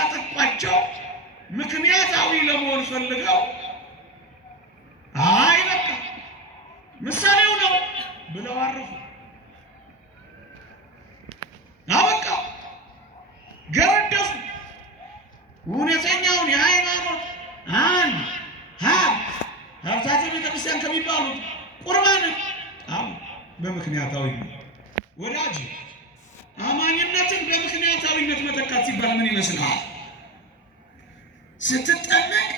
ስላጠቋቸው ምክንያታዊ ለመሆን ፈልገው አይ በቃ ምሳሌው ነው ብለው አረፉ። አበቃ ገረደሱ። እውነተኛውን የሃይማኖት ሀብታተ ቤተክርስቲያን ከሚባሉት ቁርባንን በምክንያታዊ ወዳጅ አማኝነትን በምክንያታዊነት መተካት ሲባል ምን ይመስላል? ስትጠመቅ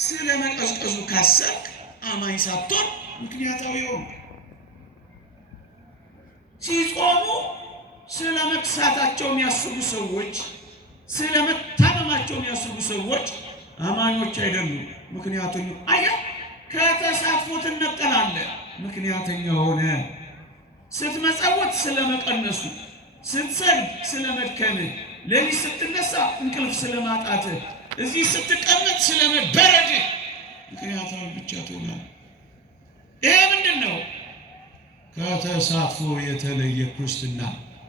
ስለ መቀዝቀዙ ካሰብክ አማኝ ሳትሆን ምክንያታዊ ሆነ። ሲጾሙ ስለ መክሳታቸው የሚያስቡ ሰዎች፣ ስለ መታመማቸው የሚያስቡ ሰዎች አማኞች አይደሉም። ምክንያቱም ከተሳትፎ ትነጠላለህ። ምክንያተኛ ሆነ። ስትመጸውት ስለ መቀነሱ፣ ስትሰግድ ስለ መድከምህ፣ ሌሊት ስትነሳ እንቅልፍ ስለ ማጣትህ፣ እዚህ ስትቀመጥ ስለ መበረድህ ምክንያታዊ ብቻ ትሆናለህ። ይሄ ምንድን ነው? ከተሳትፎ የተለየ ክርስትና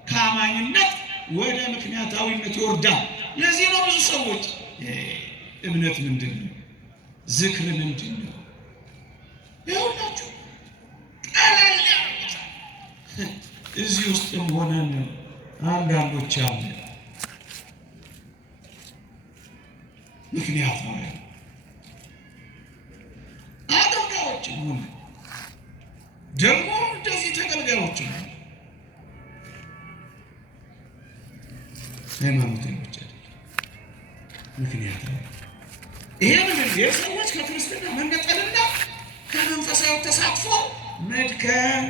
ከአማኝነት ወደ ምክንያታዊነት ይወርዳል። ለዚህ ነው ብዙ ሰዎች እምነት ምንድን ነው? ዝክር ምንድን ነው? ይኸውላችሁ ቀለል ያሉታል። እዚህ ውስጥም ሆነን አንዳንዶች አለ ምክንያታዊ አገልጋዮችም ሆነ ደግሞ እንደዚህ ተገልጋዮችም ሃይማኖትን ብቻ ምክንያታዊ ይሄ ምንድን የሰዎች ከክርስትና መነጠልና ከመንፈሳዊ ተሳትፎ መድከም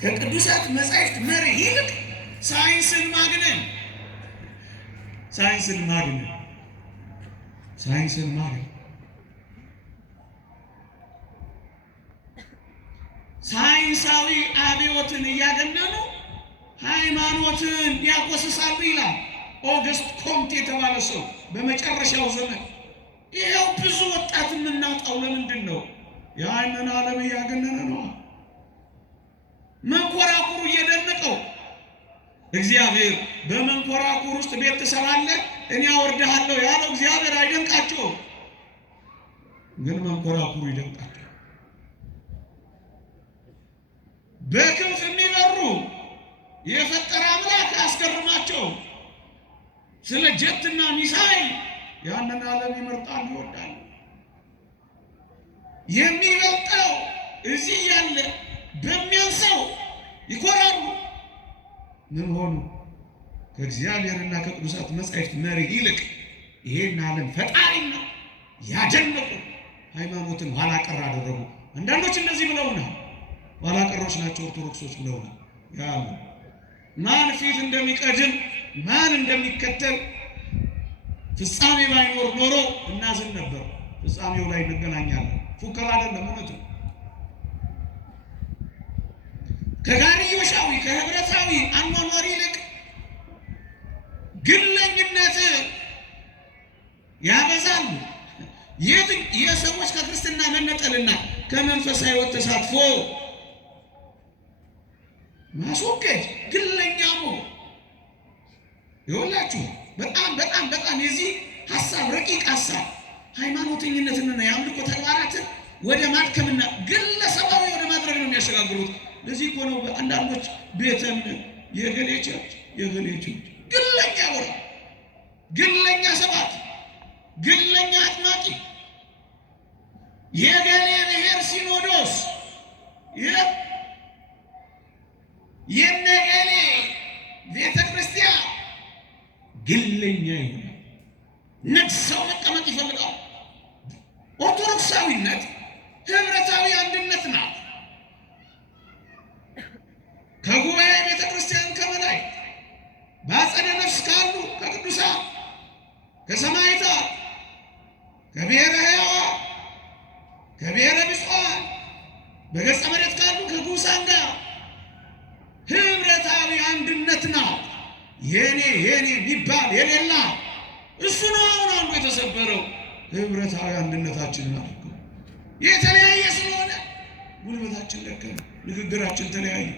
ከቅዱሳት መጻሕፍት መርህ ይልቅ ሳይንስን ማግነን ሳይንሳዊ አብዮትን እያገነኑ ሃይማኖትን ያቆስሳሉ ይላል ኦገስት ኮምት የተባለ ሰው በመጨረሻው ዘመን። ይሄው ብዙ ወጣት የምናጣው ለምንድን ነው? የዓለምን ዓለም እያገነነ ነው። መንኮራኩሩ እየደነቀው እግዚአብሔር በመንኮራኩር ውስጥ ቤት ትሰራለህ እኔ አወርድሃለሁ ያለው እግዚአብሔር አይደንቃቸውም፣ ግን መንኮራኩሩ ይደንቃቸው። በክንፍ የሚበሩ የፈጠረ አምላክ አያስገርማቸው። ስለ ጀትና ሚሳይል ያንን ዓለም ይመርጣሉ፣ ይወዳሉ። የሚበልጠው እዚህ ያለ በሚያንሰው ይኮራሉ። ምን ሆኑ? ከእግዚአብሔርና ከቅዱሳት መጻሕፍት መርህ ይልቅ ይሄን ዓለም ፈጣሪና ያደነቁ ሃይማኖትን ኋላ ቀር አደረጉ። አንዳንዶች እንደዚህ ብለውናል። ኋላ ቀሮች ናቸው ኦርቶዶክሶች ብለውናል። ያሉ ማን ፊት እንደሚቀድም ማን እንደሚከተል ፍጻሜ ባይኖር ኖሮ እናዝን ነበር። ፍጻሜው ላይ እንገናኛለን። ፉከራ አይደለም፣ እውነት ነው። ከጋርዮሻዊ ከህብረታዊ አኗኗር ይልቅ ግለኝነት ያበዛሉ። የሰዎች ከክርስትና መነጠልና ከመንፈሳዊ ሕይወት ተሳትፎ ማስወገድ ግለኛ መሆን ይኸውላችሁ በጣም የዚህ ሀሳብ ረቂቅ ሀሳብ ሃይማኖተኝነትንና የአምልኮ ተግባራትን ወደ ማድከምና ግለሰባዊ ወደ ማድረግ ነው የሚያሸጋግሩት። ለዚህ እኮ ነው አንዳንዶች ቤተን የገሌ ቸርች ግለኛ ወራ፣ ግለኛ ሰባት፣ ግለኛ አጥማቂ፣ የገሌ ብሔር ሲኖዶስ፣ የነገሌ ቤተ ክርስቲያን ግለኛ ይሆናል። ነግሰው መቀመጥ ይፈልጋል። ኦርቶዶክሳዊነት ህብረታዊ አንድነት ናት። ከጉባኤ ቤተ ክርስቲያን ከበላይ በአጸደ ነፍስ ካሉ ከቅዱሳን ከሰማዕታት ከብሔረ ሕያዋን ከብሔረ ብፁዓን በገጸ መሬት ካሉ ከግዑዛን ጋር ህብረታዊ አንድነት ናት። የኔ የሚባል የሌላ እሱ ነው አሁን አንዱ የተሰበረው። ህብረታዊ አንድነታችንን አድርገው የተለያየ ስለሆነ ጉልበታችን ደከመ፣ ንግግራችን ተለያየ።